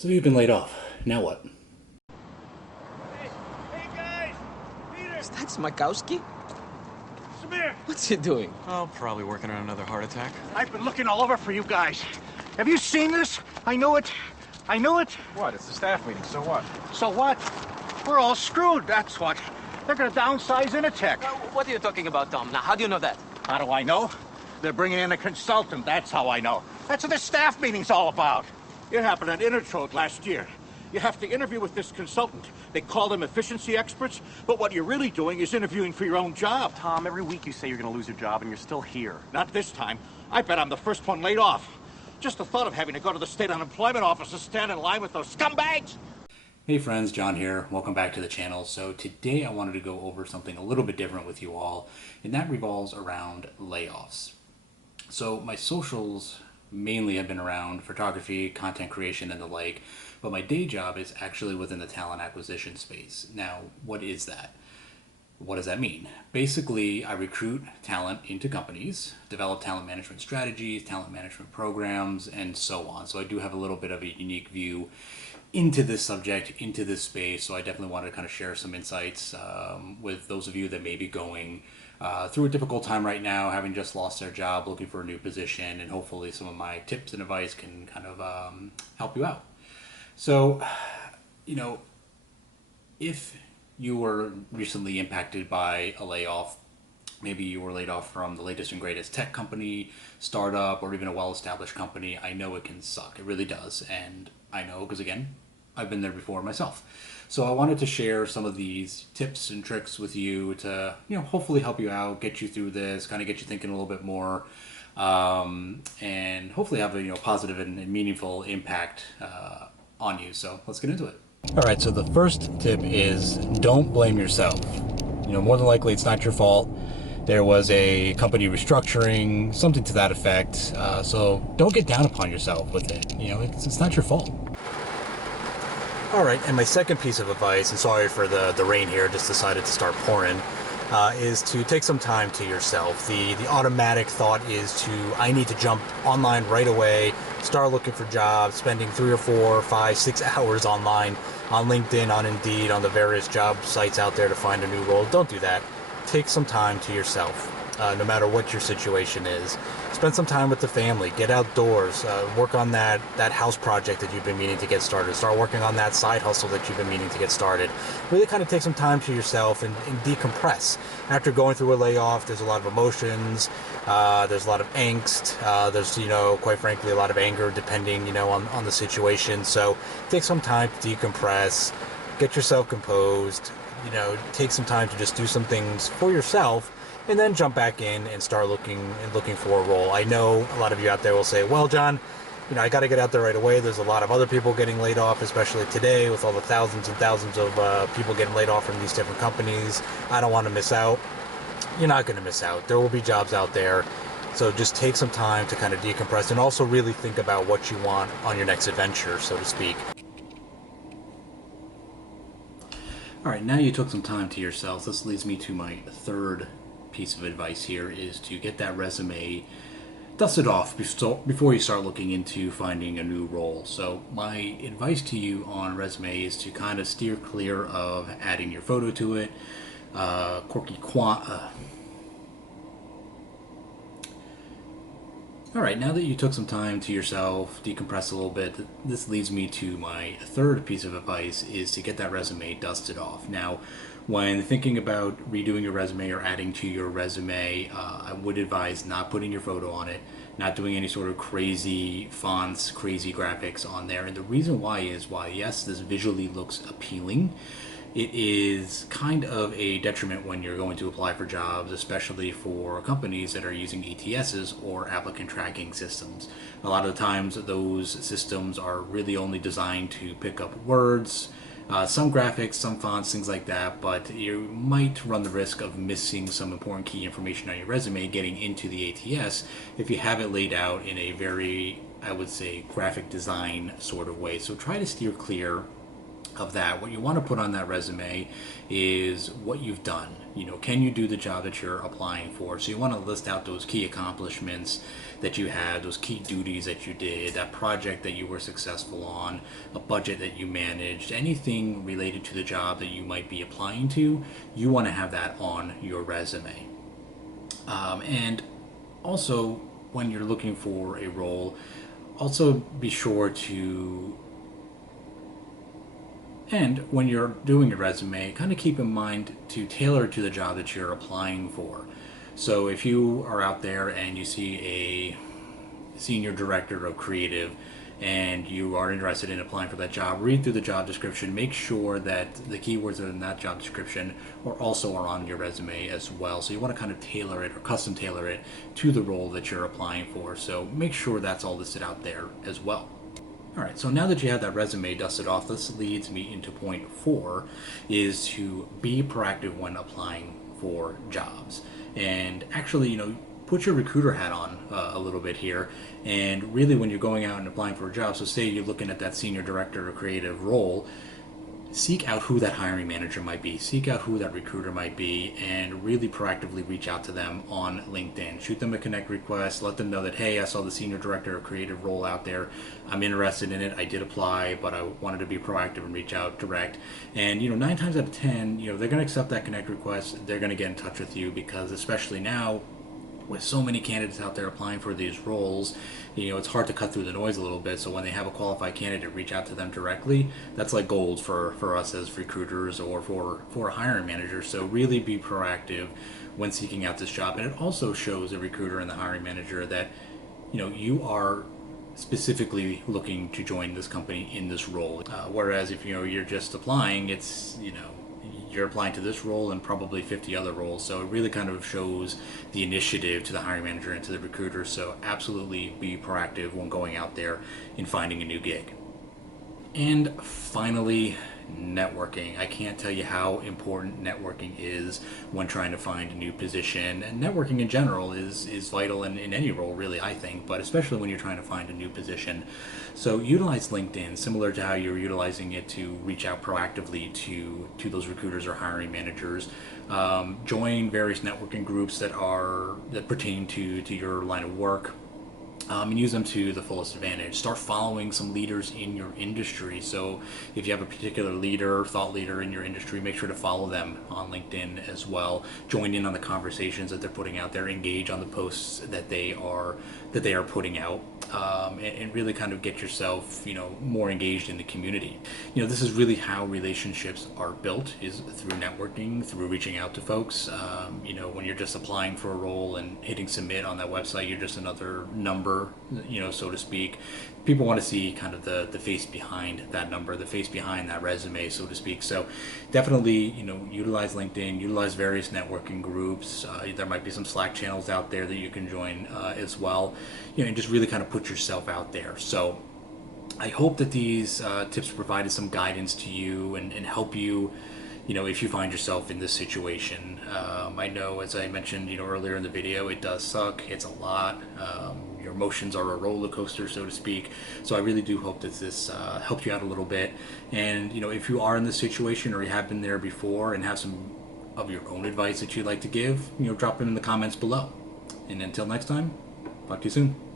So you've been laid off. Now what? Hey guys! Peter! Is that Smakowski? Samir! What's he doing? Oh, probably working on another heart attack. I've been looking all over for you guys. Have you seen this? I know it. I know it. What? It's a staff meeting, so what? So what? We're all screwed, that's what. They're gonna downsize Initech. What are you talking about, Tom? Now, how do you know that? How do I know? They're bringing in a consultant, that's how I know. That's what this staff meeting's all about. It happened at Intertrode last year. You have to interview with this consultant. They call them efficiency experts, but what you're really doing is interviewing for your own job. Tom, every week you say you're going to lose your job, and you're still here. Not this time. I bet I'm the first one laid off. Just the thought of having to go to the state unemployment office and stand in line with those scumbags. Hey friends, John here. Welcome back to the channel. So today I wanted to go over something a little bit different with you all, and that revolves around layoffs. So my socials mainly have been around photography, content creation, and the like, but my day job is actually within the talent acquisition space. Now, what is that? What does that mean? Basically, I recruit talent into companies, develop talent management strategies, talent management programs, and so on. So I do have a little bit of a unique view into this subject, into this space. So I definitely wanted to kind of share some insights with those of you that may be going through a difficult time right now, having just lost their job, looking for a new position, and hopefully some of my tips and advice can kind of help you out. So, if you were recently impacted by a layoff, maybe you were laid off from the latest and greatest tech company, startup, or even a well-established company, I know it can suck. It really does. And I know because, again, I've been there before myself. So I wanted to share some of these tips and tricks with you to, hopefully help you out, get you through this, kind of get you thinking a little bit more, and hopefully have a positive and meaningful impact on you. So let's get into it. All right, so the first tip is don't blame yourself. More than likely it's not your fault. There was a company restructuring, something to that effect. So don't get down upon yourself with it. It's not your fault. All right, and my second piece of advice, and sorry for the rain here, just decided to start pouring, is to take some time to yourself. The automatic thought is I need to jump online right away, start looking for jobs, spending 3 or 4, 5, 6 hours online, on LinkedIn, on Indeed, on the various job sites out there to find a new role. Don't do that. Take some time to yourself, no matter what your situation is. Spend some time with the family, get outdoors, work on that house project that you've been meaning to get started, start working on that side hustle that you've been meaning to get started. Really kind of take some time to yourself and decompress. After going through a layoff, there's a lot of emotions, there's a lot of angst, there's, quite frankly, a lot of anger depending, on the situation. So take some time to decompress, get yourself composed, take some time to just do some things for yourself, and then jump back in and start looking for a role. I know a lot of you out there will say, well, John, I got to get out there right away. There's a lot of other people getting laid off, especially today with all the thousands and thousands of people getting laid off from these different companies. I don't want to miss out. You're not going to miss out. There will be jobs out there. So just take some time to kind of decompress and also really think about what you want on your next adventure, so to speak. All right, now you took some time to yourself. This leads me to my third piece of advice here, is to get that resume dusted off before you start looking into finding a new role. So my advice to you on resume is to kind of steer clear of adding your photo to it, All right, now that you took some time to yourself, decompress a little bit, this leads me to my third piece of advice, is to get that resume dusted off. Now, when thinking about redoing your resume or adding to your resume, I would advise not putting your photo on it, not doing any sort of crazy fonts, crazy graphics on there. And the reason why is, yes, this visually looks appealing, it is kind of a detriment when you're going to apply for jobs, especially for companies that are using ATSs or applicant tracking systems. A lot of the times those systems are really only designed to pick up words, some graphics, some fonts, things like that, but you might run the risk of missing some important key information on your resume getting into the ATS if you have it laid out in a very, I would say, graphic design sort of way. So try to steer clear of that, what you want to put on that resume is what you've done. You know, can you do the job that you're applying for? So you want to list out those key accomplishments that you had, those key duties that you did, that project that you were successful on, a budget that you managed, anything related to the job that you might be applying to, you want to have that on your resume. And also, when you're looking for a role, also be sure to, and when you're doing your resume, kind of keep in mind to tailor it to the job that you're applying for. So if you are out there and you see a senior director of creative and you are interested in applying for that job, read through the job description, make sure that the keywords that are in that job description are on your resume as well. So you want to kind of tailor it or custom tailor it to the role that you're applying for. So make sure that's all listed out there as well. All right, so now that you have that resume dusted off, this leads me into point 4, is to be proactive when applying for jobs. And actually, you know, put your recruiter hat on a little bit here, and really when you're going out and applying for a job, so say you're looking at that senior director or creative role, seek out who that hiring manager might be, seek out who that recruiter might be, and really proactively reach out to them on LinkedIn. Shoot them a connect request, let them know that, hey, I saw the senior director or creative role out there, I'm interested in it, I did apply, but I wanted to be proactive and reach out direct. And, you know, 9 times out of 10, you know, they're going to accept that connect request, they're going to get in touch with you, because especially now, with so many candidates out there applying for these roles, you know, it's hard to cut through the noise a little bit. So when they have a qualified candidate, reach out to them directly. That's like gold for us as recruiters or for a hiring manager. So really be proactive when seeking out this job. And it also shows the recruiter and the hiring manager that, you know, you are specifically looking to join this company in this role. Whereas if, you know, you're just applying, it's, you know, you're applying to this role and probably 50 other roles. So it really kind of shows the initiative to the hiring manager and to the recruiter. So absolutely be proactive when going out there and finding a new gig. And finally, networking. I can't tell you how important networking is when trying to find a new position. And networking in general is vital in any role, really, I think, but especially when you're trying to find a new position. So utilize LinkedIn, similar to how you're utilizing it to reach out proactively to those recruiters or hiring managers. Join various networking groups that pertain to your line of work. And use them to the fullest advantage. Start following some leaders in your industry. So if you have a particular leader, thought leader in your industry, make sure to follow them on LinkedIn as well. Join in on the conversations that they're putting out there. Engage on the posts that they are putting out, and really kind of get yourself, you know, more engaged in the community. You know, this is really how relationships are built, is through networking, through reaching out to folks. You know, when you're just applying for a role and hitting submit on that website, you're just another number, you know, so to speak. People want to see kind of the face behind that number, the face behind that resume, so to speak. So definitely, you know, utilize LinkedIn, utilize various networking groups. There might be some Slack channels out there that you can join as well, you know, and just really kind of put yourself out there. So I hope that these tips provided some guidance to you and help you, you know, if you find yourself in this situation. I know, as I mentioned, you know, earlier in the video, it does suck. It's a lot. Your emotions are a roller coaster, so to speak. So I really do hope that this helped you out a little bit. And, you know, if you are in this situation or you have been there before and have some of your own advice that you'd like to give, you know, drop it in the comments below. And until next time, talk to you soon.